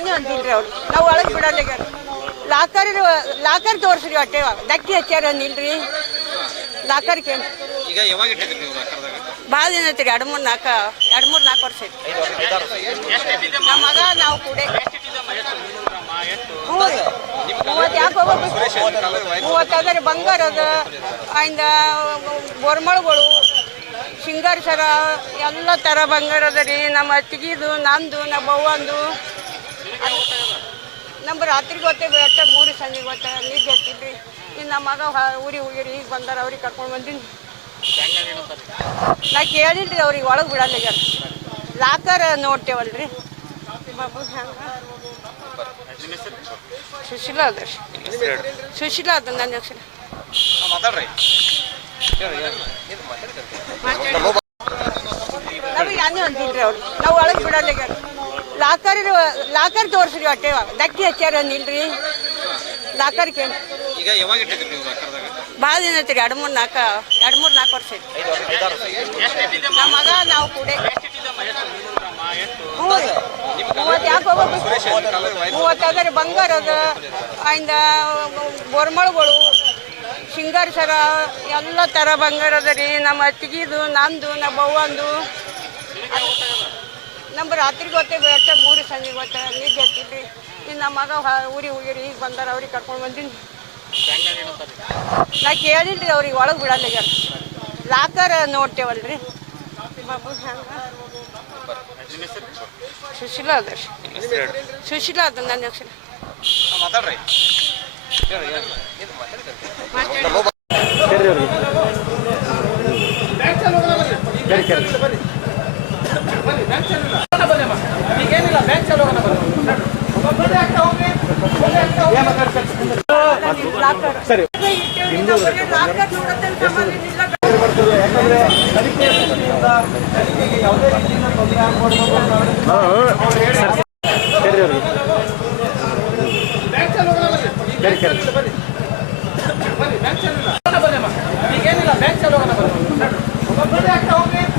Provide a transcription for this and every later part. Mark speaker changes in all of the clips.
Speaker 1: ಯಾನೇ ಅಂತಿದ್ರೆ ಅವ್ರು ನಾವು ಒಳಗೆ ಬಿಡಲ್ಲ ಈಗ. ಲಾಕರ್ ಲಾಕರ್ ತೋರಿಸ್ರಿ ಹೊಟ್ಟೆ ದಕ್ಕಿ ಹಚ್ಚಾರ ಅಂದಿಲ್ರಿ ಕೇಳಿ
Speaker 2: ಈಗ ಯಾವಾಗ ಇಟ್ಟಿದ್ರಿ ನೀವು ಲಾಕರ್ದಾಗ
Speaker 1: ಭಾಳ ದಿನ ಐತ್ರಿ ಎರಡು ಮೂರು ನಾಲ್ಕು ಎರಡು ಮೂರು ನಾಲ್ಕು ವರ್ಷ ಐತಿ ನಮ್ಮ ಮಗ ನಾವು ಕೂಡ. ಮೂವತ್ತು ಯಾಕೆ ಹೋಗ್ಬೇಕು? ಮೂವತ್ತು ಅದ ಬಂಗಾರ ಅದ. ಆಯಿಂದ ಬೋರ್ಮಳ್ಗಳು ಸಿಂಗಾರ ಸರ ಎಲ್ಲ ಥರ ಬಂಗಾರ ಅದ ರೀ. ನಮ್ಮ ಅತ್ತಿಗಿದು ನಂದು ನಮ್ಮ ಅವ್ವಂದು. ನಮ್ಮ ರಾತ್ರಿ ಗೊತ್ತೇ ಬೇಟ ಮೂರು ಸಂಜೆ ಗೊತ್ತ ನಿದ್ದೆ ಹತ್ತಿದ್ರಿ ಇನ್ನು ನಮ್ಮ ಮಗ ಊರಿ ಊರಿಗೆ ಹೋಗಿರಿ ಈಗ ಬಂದಾರ ಅವ್ರಿಗೆ ಕರ್ಕೊಂಡು ಬಂದೀನಿ. ನಾ ಕೇಳಿಲ್ರಿ ಅವ್ರಿಗೆ ಒಳಗೆ ಬಿಡಲ್ಲ ಈಗ. ಲಾಕರ್ ನೋಡ್ತೇವಲ್ರಿ. ಬಾಬು ಹ್ಯಾಂಗ? ಸುಶೀಲಾ ಅದ ಸುಶೀಲಾ ಅದ ನನ್ನ ಹೆಸರು. ನಮಗೆ ಯಾನೇ ಅಂತಿಲ್ರಿ ಅವ್ರು? ನಾವು ಒಳಗೆ ಬಿಡಲ್ಲ ಈಗ. ಲಾಕರ್ ಲಾಕರ್ ತೋರಿಸ್ರಿ ಹೊಟ್ಟೆ ದಕ್ಕಿ ಹಚ್ಚಾರ ನಿಲ್ರಿ ಲಾಕರ್
Speaker 2: ಈಗ ಯಾವಾಗ ಇಟ್ಟಿದ್ರಿ ನೀವು ಲಾಕರ್ದಾಗ?
Speaker 1: ಭಾಳ ದಿನ ಐತ್ರಿ ಎರಡು ಮೂರು ನಾಲ್ಕು ಎರಡು ಮೂರು ನಾಲ್ಕು ವರ್ಷ ಐತಿ ನಮ್ಮ ಮಗ ನಾವು ಕೂಡ. ಮೂವತ್ತು. ಯಾಕೆ ಹೋಗ್ಬೇಕು? ಮೂವತ್ತು ಅದ ರೀ ಬಂಗಾರ ಅದ. ಆಯ್ದ ಬೋರ್ಮಳ್ಗಳು ಸಿಂಗಾರ ಸರ ಎಲ್ಲ ಥರ ಬಂಗಾರ ಅದ ರೀ. ನಮ್ಮ ಅತ್ತಿಗಿದು ನಂದು ನಮ್ಮ ಅವ್ವಂದು. ನಮ್ಮ ರಾತ್ರಿ ಗೊತ್ತೇ ಬೇಟ ಮೂರು ಸಂಜೆ ಗೊತ್ತ ನಿದ್ದೆ ಹತ್ತಿದ್ರಿ ಇನ್ನು ನಮ್ಮ ಮಗ ಊರಿಗೆ ಹೋಗಿರಿ ಈಗ ಬಂದಾರ, ಅವ್ರಿಗೆ ಕರ್ಕೊಂಡು ಬಂದೀನಿ ನಾ ಕೇಳಿಲ್ರಿ ಅವ್ರಿಗೆ, ಒಳಗೆ ಬಿಡಲ್ಲ ಈಗ. ಲಾಕರ್ ನೋಡ್ತೇವಲ್ರಿ. ಸುಶೀಲಾ ಅದ ಸುಶೀಲಾ ಅದ ನನ್ನ ಹೆಸರು.
Speaker 2: ಮಾತಾಡ್ರಿ.
Speaker 1: ಸರಿ ಲಾಕರ್ ನೋಡೋದ್ರಲ್ಲಿ ಸಾಮಾನ್ಯ ಇಲ್ಲ.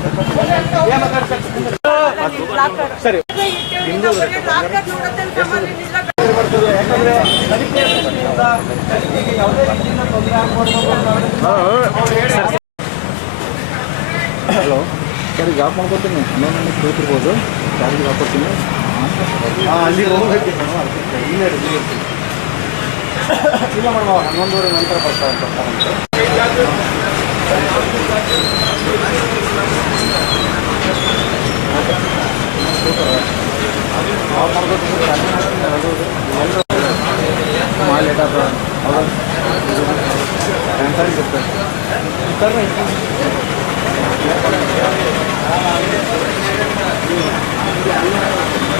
Speaker 1: ಲಾಕರ್ ಸರಿ.
Speaker 3: Hello sir. ಈಗ ಆಫ್ ಮಾಡ್ಕೊತೀನಿ ಇನ್ನೊಂದು ನನಗೆ ಕೂತಿರ್ಬೋದು. ಚಾರ್ಜಿಗೆ ಹಾಕೋತೀನಿ ಹಾಂ ಅಲ್ಲಿ ಹೋಗ್ಬೇಕು. ಇಲ್ಲ ಮೇಡಮ್ ಅವ್ರು ಹನ್ನೊಂದುವರೆ ನಂತರ ಬರ್ತಾರೆ ಬರ್ತಾರಂತೆ Tá Thank então. you.